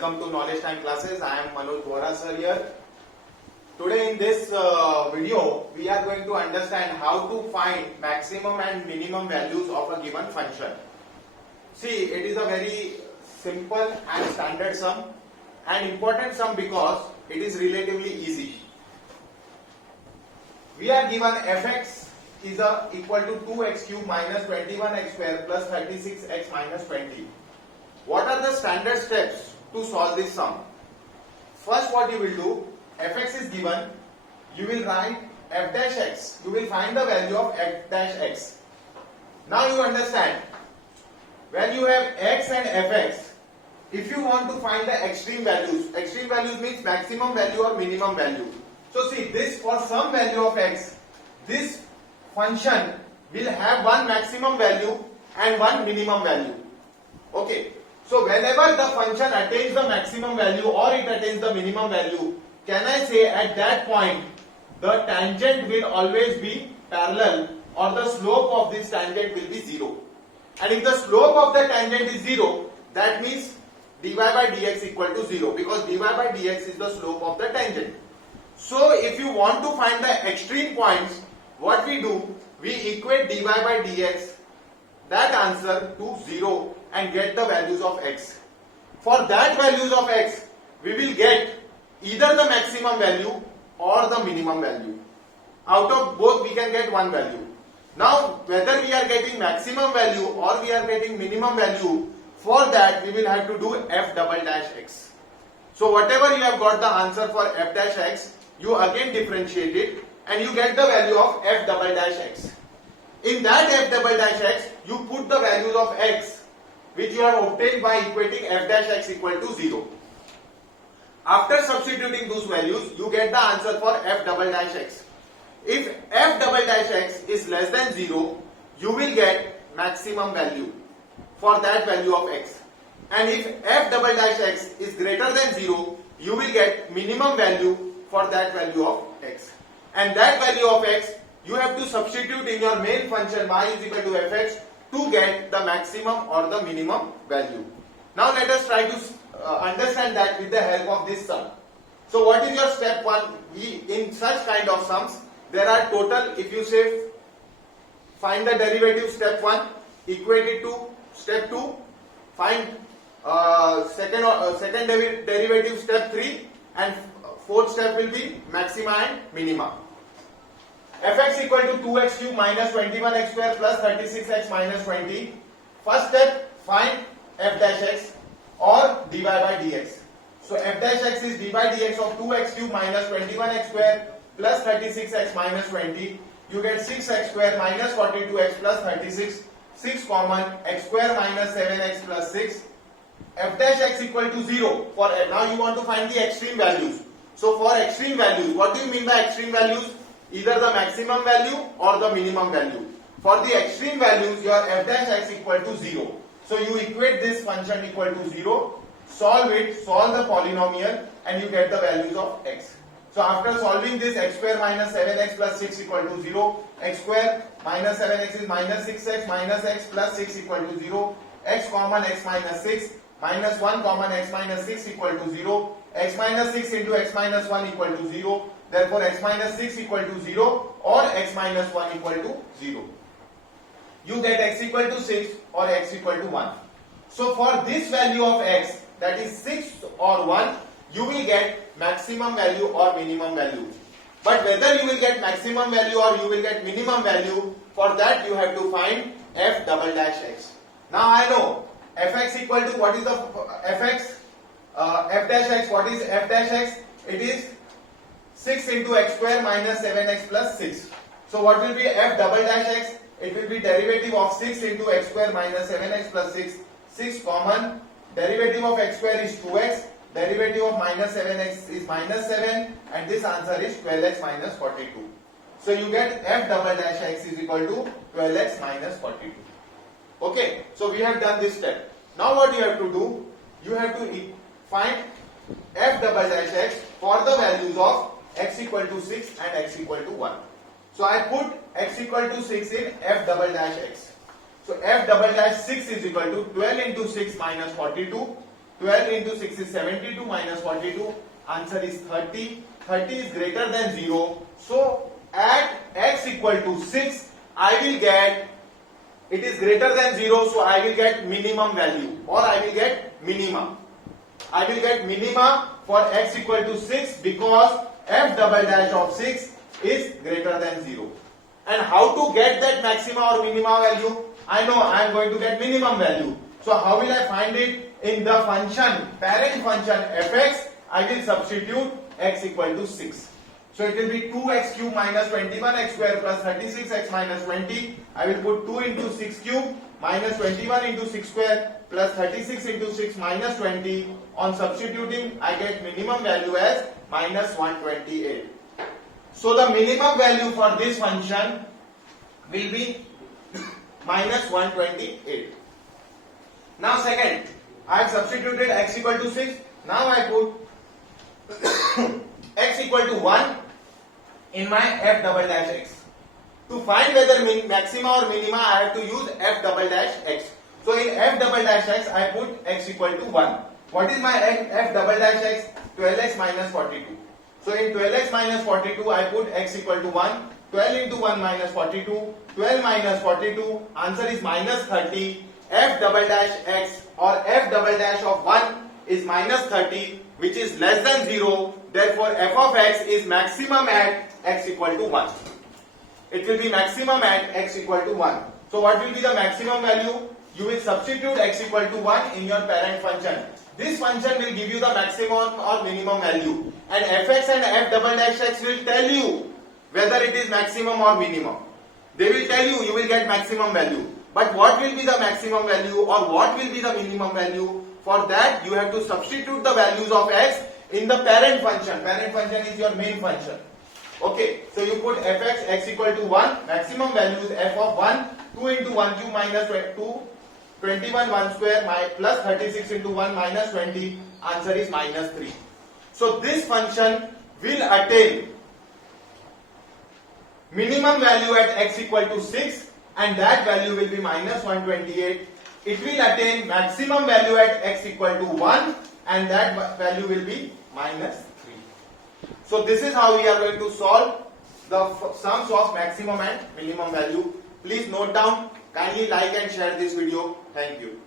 Welcome to Knowledge Time classes. I am Manoj Bohra sir here. Today in this video, we are going to understand how to find maximum and minimum values of a given function. See, it is a very simple and standard sum and important sum because it is relatively easy. We are given fx is equal to 2x cube minus 21x square plus 36x minus 20. What are the standard steps to solve this sum? First, what you will do, fx is given, you will write f dash x, you will find the value of f dash x. Now you understand, when you have x and fx, if you want to find the extreme values means maximum value or minimum value. So see, this for some value of x, this function will have one maximum value and one minimum value. Okay. So whenever the function attains the maximum value or it attains the minimum value, can I say at that point the tangent will always be parallel or the slope of this tangent will be 0. And if the slope of the tangent is 0, that means dy by dx equal to 0 because dy by dx is the slope of the tangent. So if you want to find the extreme points, what we do, we equate dy by dx, that answer to 0 and get the values of x. For that values of x, we will get either the maximum value or the minimum value. Out of both we can get one value. Now whether we are getting maximum value or we are getting minimum value, for that we will have to do f double dash x. So whatever you have got the answer for f dash x, you again differentiate it and you get the value of f double dash x. In that f double dash x, you put the values of x which you have obtained by equating f dash x equal to 0. After substituting those values, you get the answer for f double dash x. If f double dash x is less than 0, you will get maximum value for that value of x. And if f double dash x is greater than 0, you will get minimum value for that value of x. And that value of x, you have to substitute in your main function y is equal to fx to get the maximum or the minimum value. Now let us try to understand that with the help of this sum. So what is your step 1? In such kind of sums, there are total, if you say find the derivative step 1, equate it to step 2, find second derivative step 3, and fourth step will be maxima and minima. Fx equal to 2x cube minus 21x square plus 36x minus 20. First step, find f dash x or dy by dx. So f dash x is dy by dx of 2x cube minus 21x square plus 36x minus 20. You get 6x square minus 42x plus 36. 6 common, x square minus 7x plus 6. F dash x equal to 0. For now you want to find the extreme values. So for extreme values, what do you mean by extreme values? Either the maximum value or the minimum value. For the extreme values, your f dash x equal to 0. So you equate this function equal to 0, solve it, solve the polynomial and you get the values of x. So after solving this, x square minus 7x plus 6 equal to 0, x square minus 7x is minus 6x minus x plus 6 equal to 0, x common x minus 6 minus 1 common x minus 6 equal to 0, x minus 6 into x minus 1 equal to 0. Therefore, x minus 6 equal to 0 or x minus 1 equal to 0. You get x equal to 6 or x equal to 1. So, for this value of x, that is 6 or 1, you will get maximum value or minimum value. But whether you will get maximum value or you will get minimum value, for that you have to find f double dash x. Now, I know fx equal to, what is the fx? F dash x, what is f dash x? It is 6 into x square minus 7x plus 6. So what will be f double dash x? It will be derivative of 6 into x square minus 7x plus 6. 6 common. Derivative of x square is 2x. Derivative of minus 7x is minus 7. And this answer is 12x minus 42. So you get f double dash x is equal to 12x minus 42. Okay. So we have done this step. Now what you have to do? You have to find f double dash x for the values of x equal to 6 and x equal to 1. So I put x equal to 6 in f double dash x. So f double dash 6 is equal to 12 into 6 minus 42. 12 into 6 is 72 minus 42. Answer is 30. 30 is greater than 0. So at x equal to 6, I will get, it is greater than 0, so I will get minimum value, or I will get minima. I will get minima for x equal to 6 because f double dash of 6 is greater than 0. And how to get that maxima or minima value? I know I am going to get minimum value. So how will I find it? In the function, parent function fx, I will substitute x equal to 6. So it will be 2x cube minus 21x square plus 36x minus 20. I will put 2 into 6 cube minus 21 into 6 square plus 36 into 6 minus 20. On substituting, I get minimum value as minus 128. So the minimum value for this function will be minus 128. Now second, I have substituted x equal to 6. Now I put x equal to 1 in my f double dash x. To find whether maxima or minima, I have to use f double dash x. So in f double dash x, I put x equal to 1. What is my f double dash x? 12x minus 42. So in 12x minus 42, I put x equal to 1. 12 into 1 minus 42. 12 minus 42. Answer is minus 30. F double dash x or f double dash of 1 is minus 30, which is less than 0. Therefore, f of x is maximum at x equal to 1. It will be maximum at x equal to 1. So what will be the maximum value? You will substitute x equal to 1 in your parent function. This function will give you the maximum or minimum value. And fx and f double dash x will tell you whether it is maximum or minimum. They will tell you, you will get maximum value. But what will be the maximum value or what will be the minimum value? For that, you have to substitute the values of x in the parent function. Parent function is your main function. Okay, so you put fx x equal to 1, maximum value is f of 1, 2 into 1 cube minus 2, 21 1 square plus 36 into 1 minus 20, answer is minus 3. So this function will attain minimum value at x equal to 6 and that value will be minus 128. It will attain maximum value at x equal to 1 and that value will be minus 3. So this is how we are going to solve the sums of maximum and minimum value. Please note down, kindly like and share this video. Thank you.